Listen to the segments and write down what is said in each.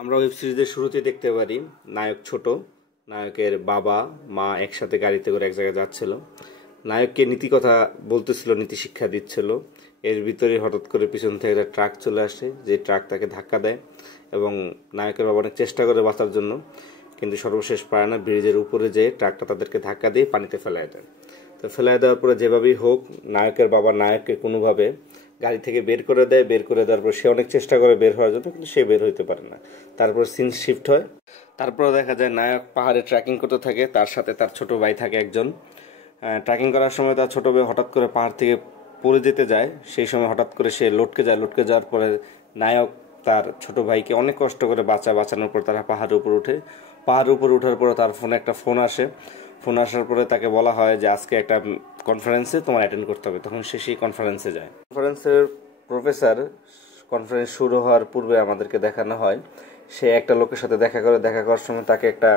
আমরা ওয়েব সিরিজের শুরুতেই দেখতে পারি নায়ক ছোট, নায়কের বাবা মা একসাথে গাড়িতে করে এক জায়গায় যাচ্ছিল। নায়ককে নীতি কথা বলতেছিল, নীতি শিক্ষা দিচ্ছিল। এর ভিতরে হঠাৎ করে পিছন থেকে একটা ট্রাক চলে আসে, যে ট্রাক তাকে ধাক্কা দেয় এবং নায়কের বাবা অনেক চেষ্টা করে বাঁচার জন্য, কিন্তু সর্বশেষ পারে না। ব্রিজের উপরে যেয়ে ট্রাকটা তাদেরকে ধাক্কা দিয়ে পানিতে ফেলায় দেয়। তো ফেলায় দেওয়ার পরে যেভাবেই হোক নায়কের বাবা নায়ককে কোনোভাবে গাড়ি থেকে বের করে দেয়। বের করে দেওয়ার পর সে অনেক চেষ্টা করে বের হওয়ার জন্য, কিন্তু সে বের হইতে পারে না। তারপর সিন শিফট হয়। তারপর দেখা যায় নায়ক পাহাড়ে ট্রেকিং করতে থাকে, তার সাথে তার ছোট ভাই থাকে একজন। ট্রেকিং করার সময় তার ছোট ভাই হঠাৎ করে পাহাড় থেকে পড়ে যেতে যায়। সেই সময় হঠাৎ করে সে লটকে যায়। লটকে যাওয়ার পরে নায়ক তার ছোট ভাইকে অনেক কষ্ট করে বাঁচানোর পর তারা পাহাড়ের উপর উঠে। পাহাড়ের উপর ওঠার পরে তার ফোনে একটা ফোন আসে। ফোন আসার পরে তাকে বলা হয় যে আজকে একটা কনফারেন্সে তোমার অ্যাটেন্ড করতে হবে। তখন সে সেই কনফারেন্সে যায়। কনফারেন্সের প্রফেসর, কনফারেন্স শুরু হওয়ার পূর্বে আমাদেরকে দেখানো হয় সে একটা লোকের সাথে দেখা করার সময় তাকে একটা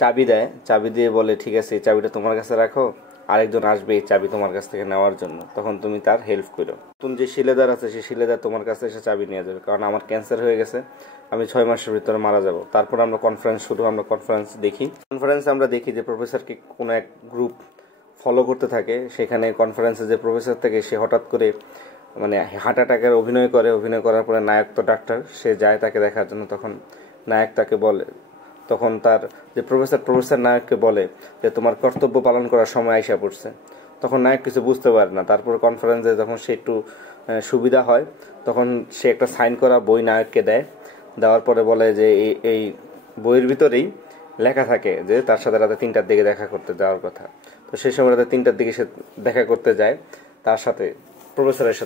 চাবি দেয়। চাবি দিয়ে বলে, ঠিক আছে এই চাবিটা তোমার কাছে রাখো, আরেকজন আসবে এই চাবি তোমার কাছ থেকে নেওয়ার জন্য, তখন তুমি তার হেল্প করো। নতুন যে শিলেদার আছে সেই শিলেদার তোমার কাছে এসে চাবি নিয়ে যাবে, কারণ আমার ক্যান্সার হয়ে গেছে, আমি 6 মাসের ভিতরে মারা যাব। তারপর আমরা কনফারেন্স আমরা কনফারেন্সে আমরা দেখি যে প্রফেসরকে কোনো এক গ্রুপ ফলো করতে থাকে। সেখানে কনফারেন্সে যে প্রফেসর থাকে সে হঠাৎ করে হার্ট অ্যাটাকের অভিনয় করার পরে নায়ক তো ডাক্তার, সে যায় তাকে দেখার জন্য। তখন নায়ক তাকে বলে, তখন তার যে প্রফেসর নায়ককে বলে যে তোমার কর্তব্য পালন করার সময় আইসা পড়ছে। তখন নায়ক কিছু বুঝতে পারে না। তারপর কনফারেন্সে যখন সে একটু সুবিধা হয়, তখন সে একটা সাইন করা বই নায়ককে দেয়। দেওয়ার পরে বলে যে এই বইয়ের ভিতরেই লেখা থাকে যে তার সাথে রাতে 3টার দিকে দেখা করতে যাওয়ার কথা। তো সেই সময় রাতে 3টার দিকে সে দেখা করতে যায় তার সাথে প্রফেসরের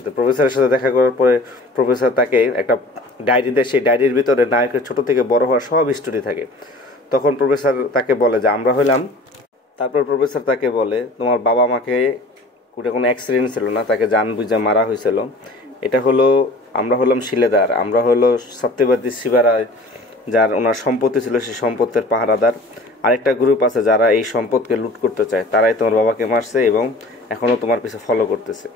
সাথে দেখা করার পরে প্রফেসর তাকে একটা ডায়েরি দেয়। সেই ডায়েরির ভিতরে নায়কের ছোট থেকে বড় হওয়ার সব স্টোরি থাকে। তখন প্রফেসর তাকে বলে যে আমরা হইলাম, তারপর প্রফেসর তাকে বলে তোমার বাবা মাকে কোনো অ্যাক্সিডেন্ট ছিল না, তাকে জান বুঝে মারা হয়েছিল। এটা হলো আমরা হলাম শিলেদার, আমরা হলো সত্যবাদী শিবারায়, যার ওনার সম্পত্তি ছিল সেই সম্পত্তির পাহারাদার। আরেকটা গ্রুপ আছে যারা এই সম্পদকে লুট করতে চায়, তারাই তোমার বাবাকে মারছে এবং এখনও তোমার পিছে ফলো করতেছে।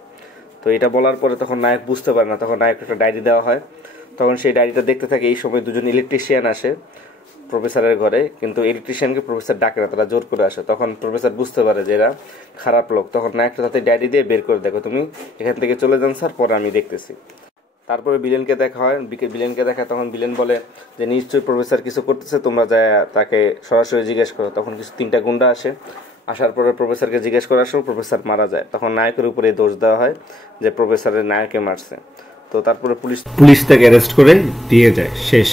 তো এটা বলার পরে তখন নায়ক বুঝতে পারে না। তখন নায়ক একটা ডায়েরি দেওয়া হয়। তখন সেই ডায়েরিটা দেখতে থাকে। এই সময় দুজন ইলেকট্রিশিয়ান আসে প্রফেসরের ঘরে, কিন্তু ইলেকট্রিশিয়ানকে প্রফেসর ডাকে না, তারা জোর করে আসে। তখন প্রফেসর বুঝতে পারে যে এরা খারাপ লোক। তখন নায়কটা তাতে ডায়েরি দিয়ে বের করে, দেখো তুমি এখান থেকে চলে যান স্যার, পরে আমি দেখতেছি। তারপরে বিলেনকে দেখা হয়। তখন বিলেন বলে যে নিশ্চয়ই প্রফেসর কিছু করতেছে, তোমরা যায় তাকে সরাসরি জিজ্ঞেস করো। তখন 3টা গুন্ডা আসে। আসার পরে প্রফেসরকে জিজ্ঞেস করার সময় প্রফেসর মারা যায়। তখন নায়কের উপরে দোষ দেওয়া হয় যে প্রফেসরের নায়কে মারছে। তো তারপরে পুলিশ তাকে অ্যারেস্ট করে দিয়ে যায়। শেষ।